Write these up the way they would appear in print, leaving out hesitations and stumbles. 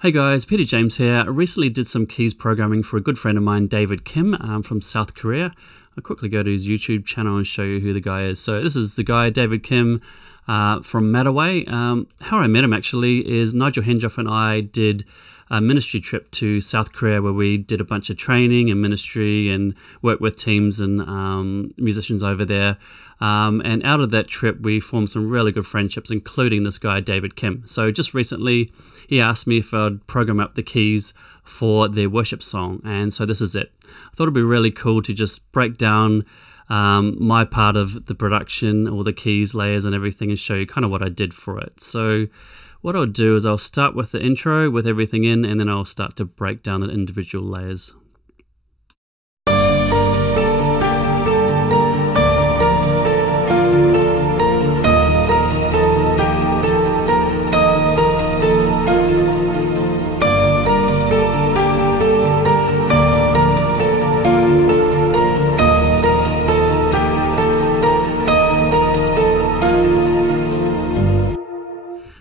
Hey guys, Peter James here. I recently did some keys programming for a good friend of mine, David Kim, from South Korea. I'll quickly go to his YouTube channel and show you who the guy is. So this is the guy, David Kim, from Mataway. How I met him actually is Nigel Henjoff and I did a ministry trip to South Korea where we did a bunch of training and ministry and worked with teams and musicians over there. And out of that trip, we formed some really good friendships, including this guy, David Kim. So just recently, he asked me if I'd program up the keys for their worship song. And so this is it. I thought it'd be really cool to just break down my part of the production, all the keys, layers and everything, and show you kind of what I did for it. So what I'll do is I'll start with the intro with everything in, and then I'll start to break down the individual layers.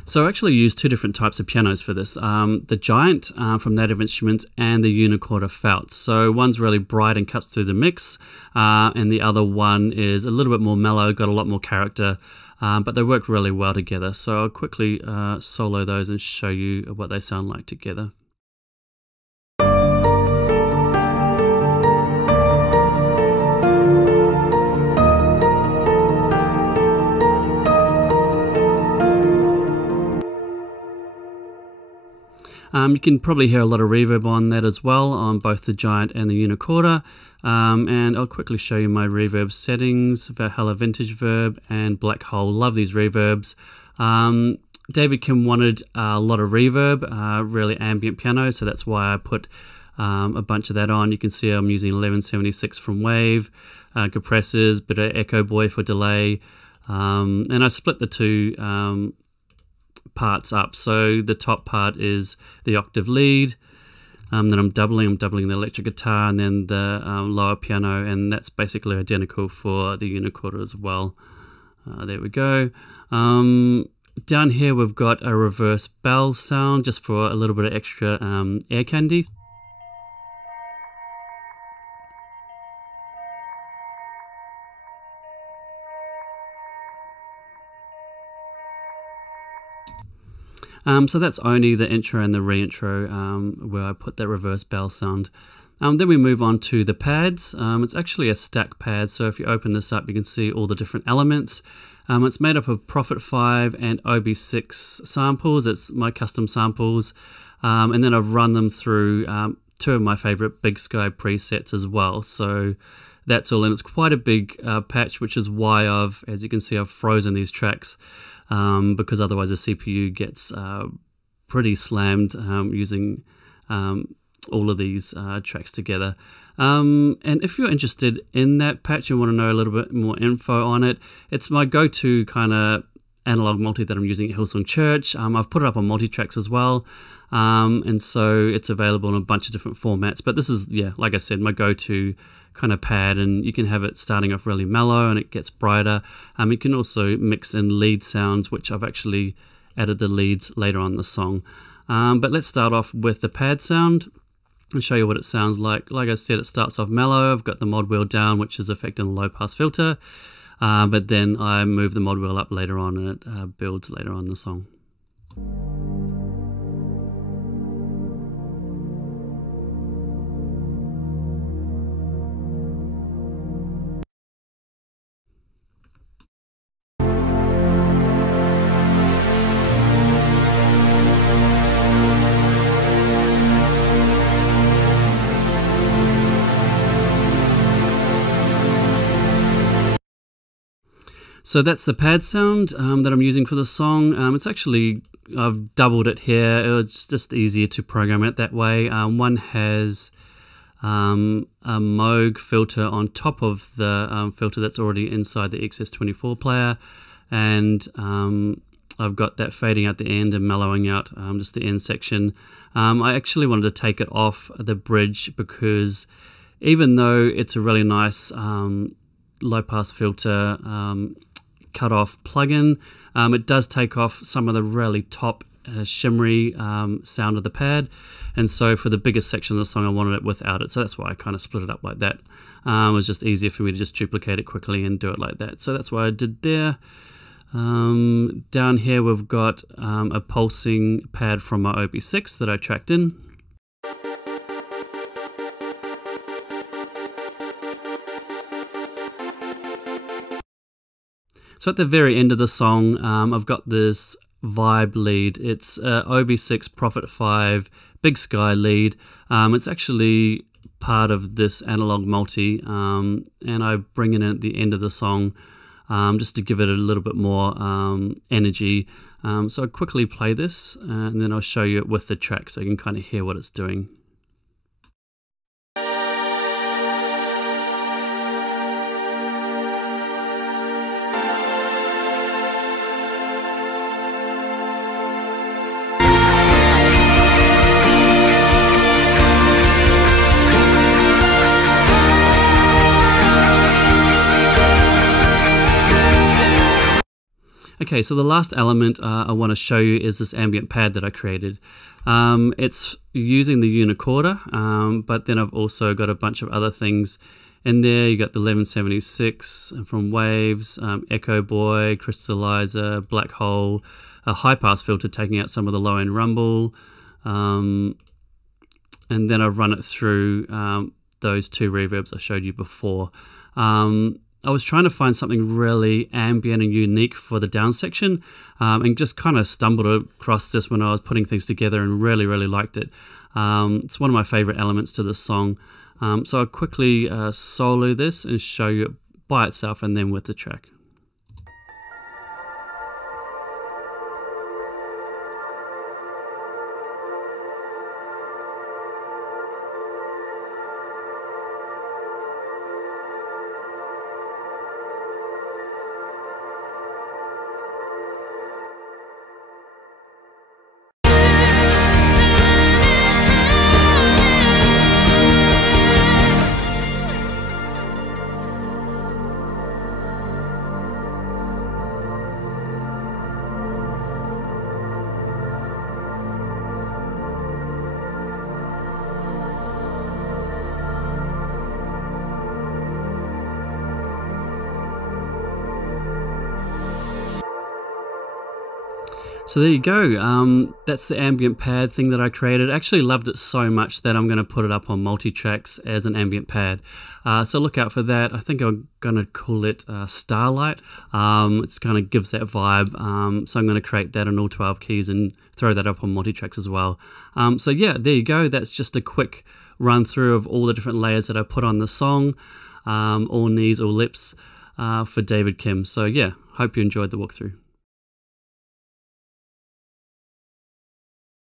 So I actually used two different types of pianos for this. The Giant from Native Instruments and the Unicorder Felt. So one's really bright and cuts through the mix, and the other one is a little bit more mellow, got a lot more character, but they work really well together. So I'll quickly solo those and show you what they sound like together. You can probably hear a lot of reverb on that as well, on both the Giant and the Unicorder. And I'll quickly show you my reverb settings, Valhalla Vintage Verb and Black Hole. Love these reverbs. David Kim wanted a lot of reverb, really ambient piano, so that's why I put a bunch of that on. You can see I'm using 1176 from Wave, compressors, bit of Echo Boy for delay, and I split the two parts up. So the top part is the octave lead, then I'm doubling the electric guitar, and then the lower piano, and that's basically identical for the Unicorder as well. There we go. Down here we've got a reverse bell sound just for a little bit of extra air candy. So that's only the intro and the re-intro where I put that reverse bell sound. Then we move on to the pads. It's actually a stack pad, so if you open this up you can see all the different elements. It's made up of Prophet 5 and OB6 samples. It's my custom samples, and then I've run them through two of my favorite Big Sky presets as well. So that's all, and it's quite a big patch, which is why as you can see, I've frozen these tracks. Because otherwise the CPU gets pretty slammed using all of these tracks together. And if you're interested in that patch and want to know a little bit more info on it, it's my go-to kind of analog multi that I'm using at Hillsong Church. I've put it up on multi-tracks as well, and so it's available in a bunch of different formats. But this is, yeah, like I said, my go-to kind of pad, and you can have it starting off really mellow and it gets brighter. You can also mix in lead sounds, which I've actually added the leads later on in the song. But let's start off with the pad sound and show you what it sounds like. Like I said, it starts off mellow. I've got the mod wheel down, which is affecting the low pass filter, but then I move the mod wheel up later on and it builds later on in the song. So that's the pad sound that I'm using for the song. It's actually, I've doubled it here. It's just easier to program it that way. One has a Moog filter on top of the filter that's already inside the XS24 player, and I've got that fading out the end and mellowing out just the end section. I actually wanted to take it off the bridge because even though it's a really nice low pass filter cut off plugin, it does take off some of the really top shimmery sound of the pad, and so for the biggest section of the song I wanted it without it, so that's why I kind of split it up like that. It was just easier for me to just duplicate it quickly and do it like that, so that's what I did there. Down here we've got a pulsing pad from my OP6 that I tracked in. So at the very end of the song, I've got this vibe lead. It's OB6 Prophet 5 Big Sky lead. It's actually part of this analog multi, and I bring it in at the end of the song just to give it a little bit more energy. So I'll quickly play this and then I'll show you it with the track so you can kind of hear what it's doing. Okay, so the last element I want to show you is this ambient pad that I created. It's using the unicorder, but then I've also got a bunch of other things in there. You got the 1176 from Waves, Echo Boy, Crystallizer, Black Hole, a high pass filter taking out some of the low end rumble, and then I've run it through those two reverbs I showed you before. I was trying to find something really ambient and unique for the down section, and just kind of stumbled across this when I was putting things together and really liked it. It's one of my favorite elements to this song. So I'll quickly solo this and show you it by itself and then with the track. So there you go, that's the ambient pad thing that I created. I actually loved it so much that I'm going to put it up on multi-tracks as an ambient pad. So look out for that. I think I'm going to call it Starlight. It kind of gives that vibe, so I'm going to create that on all 12 keys and throw that up on multi-tracks as well. So yeah, there you go. That's just a quick run through of all the different layers that I put on the song, all knees, all lips, for David Kim. So yeah, hope you enjoyed the walkthrough.